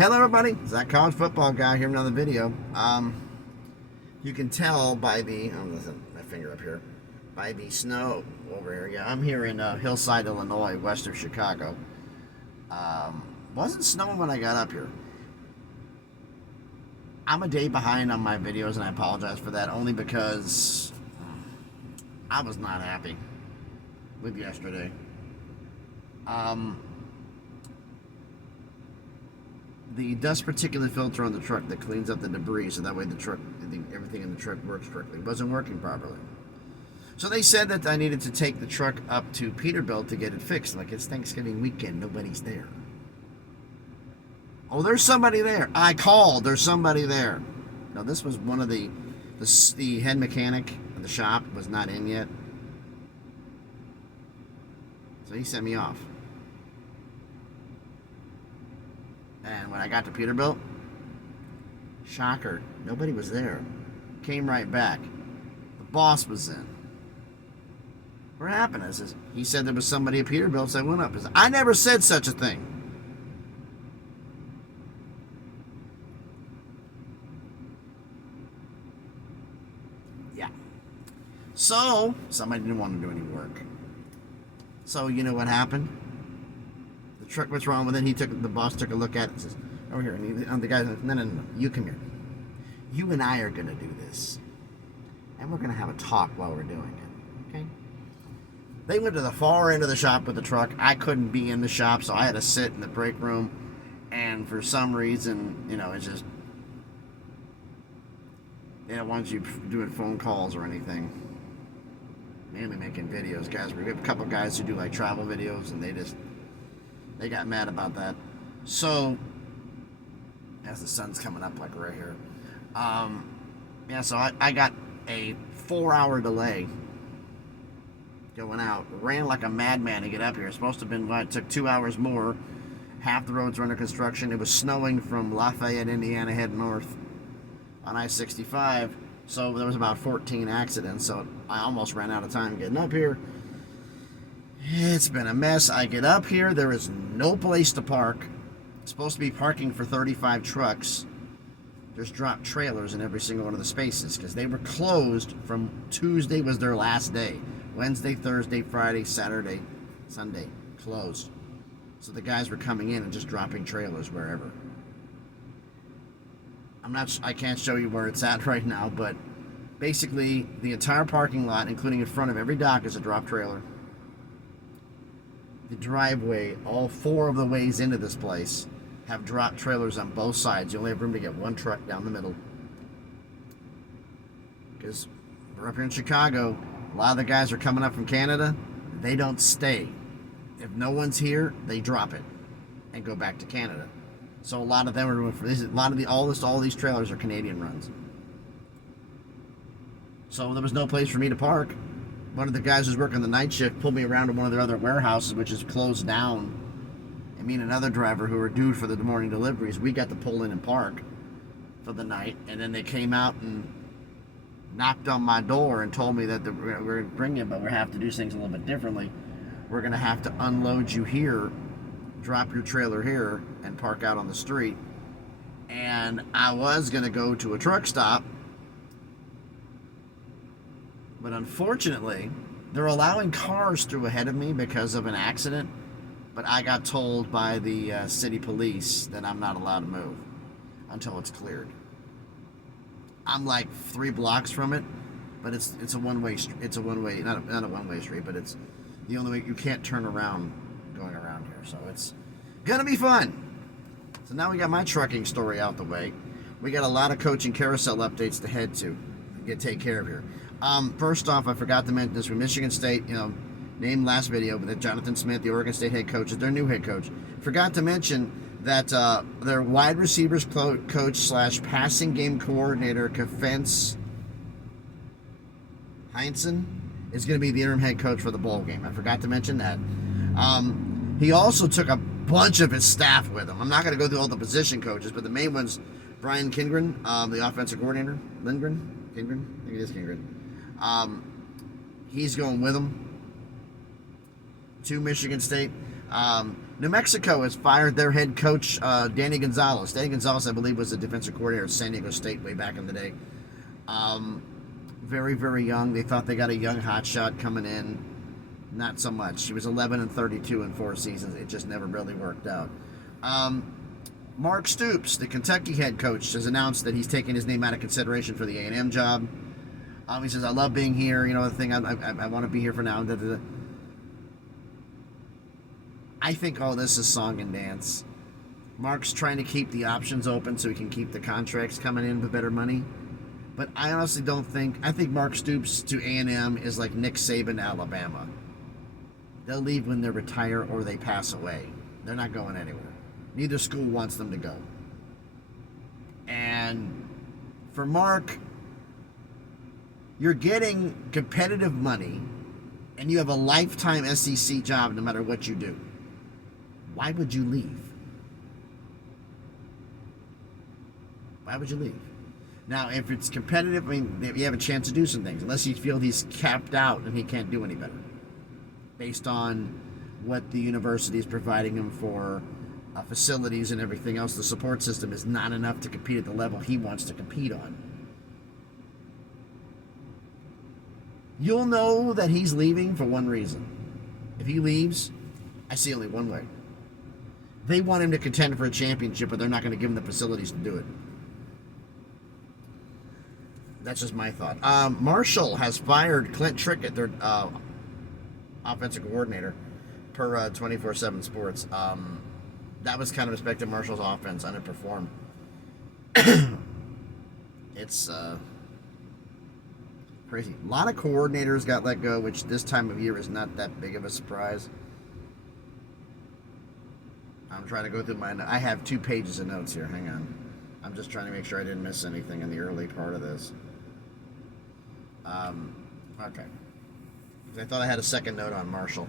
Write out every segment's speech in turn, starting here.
Hello everybody, it's that college football guy here with another video. You can tell by the, listen, my finger up here, by the snow over here. Yeah, I'm here in Hillside, Illinois, west of Chicago. Wasn't snowing when I got up here. I'm a day behind on my videos and I apologize for that, only because I was not happy with yesterday. The dust particulate filter on the truck that cleans up the debris so that way everything in the truck works correctly wasn't working properly. So they said that I needed to take the truck up to Peterbilt to get it fixed. Like, it's Thanksgiving weekend, nobody's there. Oh, there's somebody there. I called, there's somebody there. Now this was one of the head mechanic of the shop was not in yet. So he sent me off. And when I got to Peterbilt, shocker, nobody was there. Came right back. The boss was in. What happened? I says, he said there was somebody at Peterbilt, so I went up. I never said such a thing. Yeah. So, somebody didn't want to do any work. So, you know what happened? The truck was wrong with it. The boss took a look at it and says, over here. And the guy says, no, you come here. You and I are going to do this. And we're going to have a talk while we're doing it. Okay? They went to the far end of the shop with the truck. I couldn't be in the shop, so I had to sit in the break room. And for some reason, it's just, they don't want you doing phone calls or anything. Mainly making videos, guys. We have a couple guys who do like travel videos, and they got mad about that. So, as the sun's coming up like right here. So I got a 4-hour delay going out. Ran like a madman to get up here. It's supposed to have been, it took 2 hours more. Half the roads were under construction. It was snowing from Lafayette, Indiana, heading north on I-65. So there was about 14 accidents. So I almost ran out of time getting up here. It's been a mess. I get up here. There is no place to park. It's supposed to be parking for 35 trucks. There's dropped trailers in every single one of the spaces because they were closed from Tuesday was their last day. Wednesday, Thursday, Friday, Saturday, Sunday, closed. So the guys were coming in and just dropping trailers wherever. I can't show you where it's at right now, but basically the entire parking lot, including in front of every dock, is a drop trailer. The driveway, all 4 of the ways into this place, have dropped trailers on both sides. You only have room to get one truck down the middle. Because we're up here in Chicago, a lot of the guys are coming up from Canada. They don't stay. If no one's here, they drop it and go back to Canada. So a lot of them are doing for this. All these trailers are Canadian runs. So there was no place for me to park. One of the guys who's working the night shift pulled me around to one of their other warehouses, which is closed down. And me and another driver who were due for the morning deliveries, we got to pull in and park for the night. And then they came out and knocked on my door and told me that we're going to bring you, but we're going to have to do things a little bit differently. We're going to have to unload you here, drop your trailer here, and park out on the street. And I was going to go to a truck stop, but unfortunately, they're allowing cars through ahead of me because of an accident. But I got told by the city police that I'm not allowed to move until it's cleared. I'm like 3 blocks from it, but it's a one-way. It's a one-way, not a one-way street, but it's the only way. You can't turn around going around here, so it's gonna be fun. So now we got my trucking story out the way. We got a lot of coaching carousel updates to head to and take care of here. First off, I forgot to mention this with Michigan State, named last video, but that Jonathan Smith, the Oregon State head coach, is their new head coach. Forgot to mention that their wide receivers coach / passing game coordinator, Kefence Heinzen, is going to be the interim head coach for the bowl game. I forgot to mention that. He also took a bunch of his staff with him. I'm not going to go through all the position coaches, but the main one's Brian Kindgren, the offensive coordinator. Kindgren? I think it is Kindgren. He's going with him to Michigan State. New Mexico has fired their head coach, Danny Gonzalez. Danny Gonzalez, I believe, was the defensive coordinator at San Diego State way back in the day. Very, very young. They thought they got a young hotshot coming in. Not so much. He was 11-32 in 4 seasons. It just never really worked out. Mark Stoops, the Kentucky head coach, has announced that he's taking his name out of consideration for the A&M job. He says, I love being here. You know, the thing, I want to be here for now. I think all this is song and dance. Mark's trying to keep the options open so he can keep the contracts coming in with better money. But I honestly don't think... I think Mark Stoops to A&M is like Nick Saban to Alabama. They'll leave when they retire or they pass away. They're not going anywhere. Neither school wants them to go. And for Mark, you're getting competitive money and you have a lifetime SEC job no matter what you do. Why would you leave? Why would you leave? Now, if it's competitive, I mean, you have a chance to do some things, unless you feel he's capped out and he can't do any better, based on what the university is providing him for facilities and everything else. The support system is not enough to compete at the level he wants to compete on. You'll know that he's leaving for one reason. If he leaves, I see only one way. They want him to contend for a championship, but they're not going to give him the facilities to do it. That's just my thought. Marshall has fired Clint Trickett, their offensive coordinator, per 24/7 Sports. That was kind of expected. Marshall's offense underperformed. It's crazy. A lot of coordinators got let go, which this time of year is not that big of a surprise. I'm trying to go through my... I have 2 pages of notes here. Hang on. I'm just trying to make sure I didn't miss anything in the early part of this. Okay. I thought I had a second note on Marshall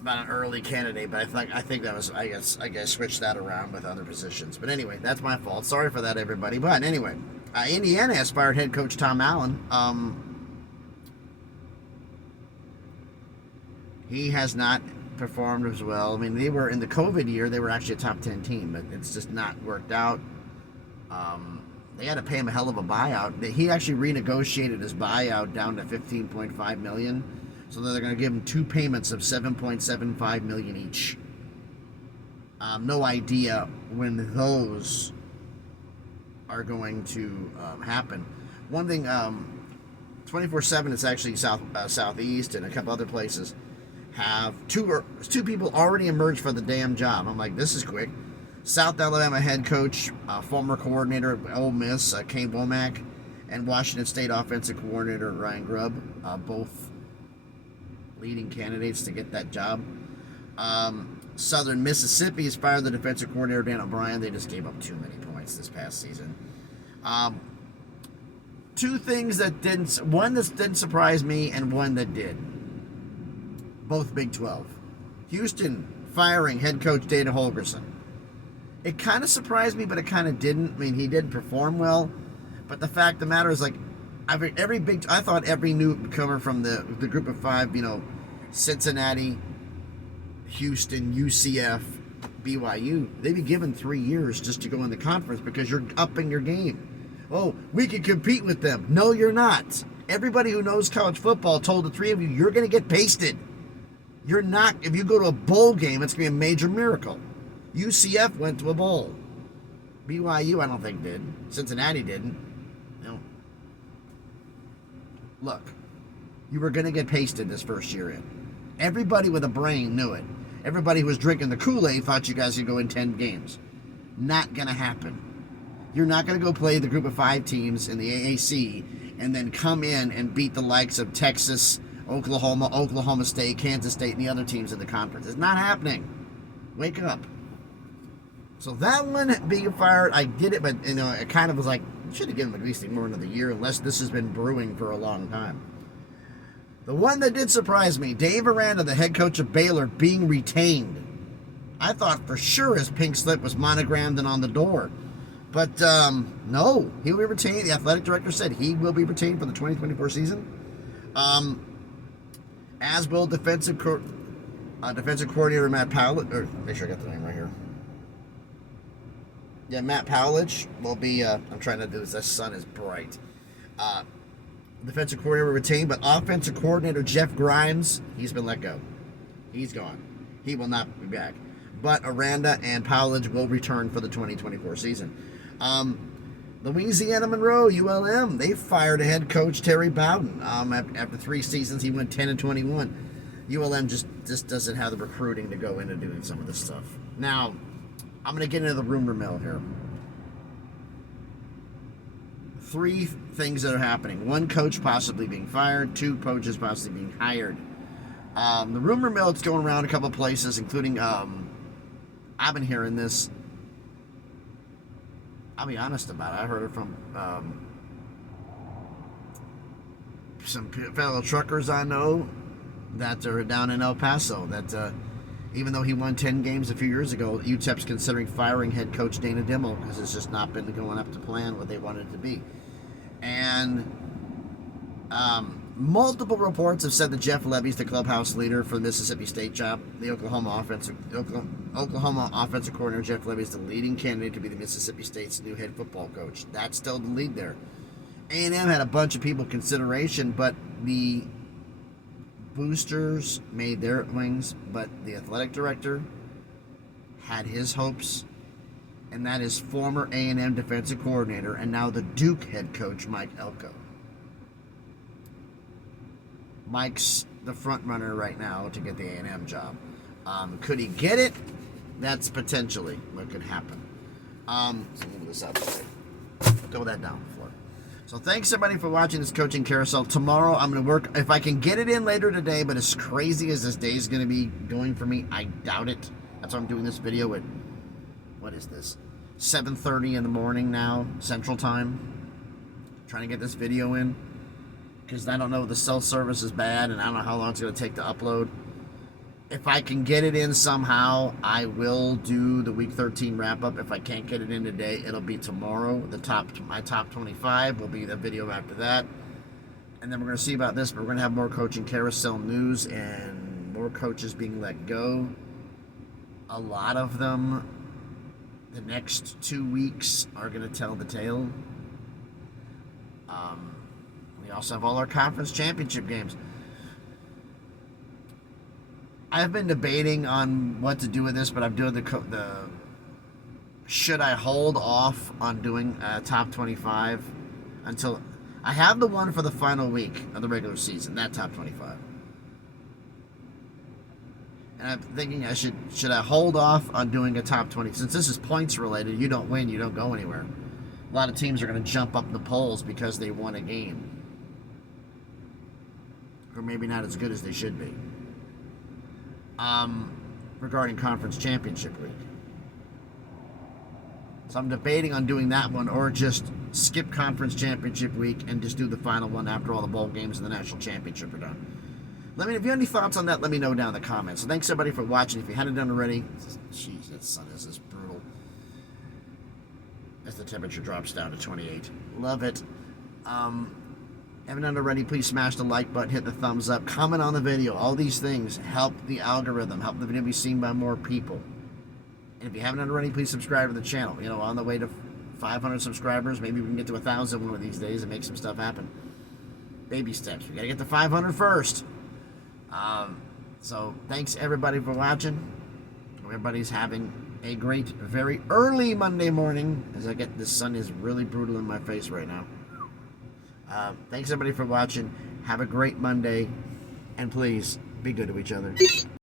about an early candidate, but I think that was I guess switched that around with other positions. But anyway, that's my fault. Sorry for that, everybody. But anyway, Indiana has fired head coach Tom Allen. He has not performed as well. I mean, they were in the COVID year. They were actually a top 10 team, but it's just not worked out. They had to pay him a hell of a buyout. He actually renegotiated his buyout down to $15.5 million, so they're going to give him 2 payments of $7.75 million each. No idea when those are going to happen. One thing, 24/7 is actually Southeast and a couple other places have two people already emerged for the damn job. I'm like, this is quick. South Alabama head coach, former coordinator at Ole Miss, Kane Womack, and Washington State offensive coordinator Ryan Grubb, both leading candidates to get that job. Southern Mississippi has fired the defensive coordinator Dan O'Brien. They just gave up too many points this past season. 2 things that one that didn't surprise me and one that did. Both Big 12. Houston firing head coach Dana Holgorsen. It kind of surprised me, but it kind of didn't. I mean, he did perform well, but the fact of the matter is, like, I thought every newcomer from the group of 5, Cincinnati, Houston, UCF, BYU, they'd be given 3 years just to go in the conference because you're upping your game. Oh, we can compete with them. No, you're not. Everybody who knows college football told the 3 of you, you're going to get pasted. You're not. If you go to a bowl game, it's going to be a major miracle. UCF went to a bowl. BYU, I don't think, did. Cincinnati didn't. Look, you were going to get pasted this first year in. Everybody with a brain knew it. Everybody who was drinking the Kool-Aid thought you guys could go in 10 games. Not going to happen. You're not going to go play the group of 5 teams in the AAC and then come in and beat the likes of Texas, Oklahoma State, Kansas State, and the other teams in the conference. It's not happening. Wake up. So that one being fired, I get it, but it kind of was like, you should have given him at least more another year, unless this has been brewing for a long time. The one that did surprise me, Dave Aranda, the head coach of Baylor, being retained. I thought for sure his pink slip was monogrammed and on the door. But no, he will be retained. The athletic director said he will be retained for the 2024 season. As will defensive Defensive coordinator Matt Powell, or make sure I got the name right here. Yeah, Matt Powledge will be, I'm trying to do this, that sun is bright. Defensive coordinator retained, but offensive coordinator Jeff Grimes, he's been let go. He's gone. He will not be back. But Aranda and Powledge will return for the 2024 season. Louisiana Monroe, ULM, they fired a head coach, Terry Bowden. After 3 seasons, he went 10-21. ULM just doesn't have the recruiting to go into doing some of this stuff. Now, I'm going to get into the rumor mill here. 3 things that are happening. 1 coach possibly being fired. 2 coaches possibly being hired. The rumor mill, it's going around a couple of places, including, I've been hearing this. I'll be honest about it. I heard it from some fellow truckers I know that are down in El Paso, that even though he won 10 games a few years ago, UTEP's considering firing head coach Dana Dimmel because it's just not been going up to plan what they wanted it to be. And multiple reports have said that Jeff Levy's the clubhouse leader for the Mississippi State job. The Oklahoma offensive coordinator Jeff Levy is the leading candidate to be the Mississippi State's new head football coach. That's still the lead there. A&M had a bunch of people in consideration, but the boosters made their wings, but the athletic director had his hopes, and that is former A&M defensive coordinator and now the Duke head coach Mike Elko. Mike's the front runner right now to get the A&M job. Could he get it? That's potentially what could happen. So move this up. Throw that down the floor. So thanks everybody for watching this coaching carousel. Tomorrow I'm going to work, if I can get it in later today, but as crazy as this day is going to be going for me, I doubt it. That's why I'm doing this video at, what is this? 7:30 in the morning now, Central Time. Trying to get this video in. Because I don't know, the cell service is bad, and I don't know how long it's going to take to upload. If I can get it in somehow, I will do the Week 13 wrap-up. If I can't get it in today, it'll be tomorrow. My top 25 will be the video after that. And then we're going to see about this, but we're going to have more coaching carousel news and more coaches being let go. A lot of them, the next 2 weeks, are going to tell the tale. We also have all our conference championship games. I've been debating on what to do with this, but I'm doing the should I hold off on doing top 25 until I have the one for the final week of the regular season, that top 25. And I'm thinking should I hold off on doing a top 20? Since this is points related, you don't win, you don't go anywhere. A lot of teams are going to jump up the polls because they won a game. Or maybe not as good as they should be. Regarding conference championship week. So I'm debating on doing that one or just skip conference championship week and just do the final one after all the bowl games and the national championship are done. Let me, if you have any thoughts on that, let me know down in the comments. So thanks everybody for watching. If you hadn't done already, jeez, that sun is just brutal. As the temperature drops down to 28. Love it. Haven't done already, please smash the like button, hit the thumbs up, comment on the video. All these things help the algorithm, help the video be seen by more people. And if you haven't done already, please subscribe to the channel. You know, on the way to 500 subscribers, maybe we can get to 1,000 one of these days and make some stuff happen. Baby steps. We got to get to 500 first. So thanks everybody for watching. Everybody's having a great, very early Monday morning as I get, the sun is really brutal in my face right now. Thanks everybody for watching. Have a great Monday, and please be good to each other.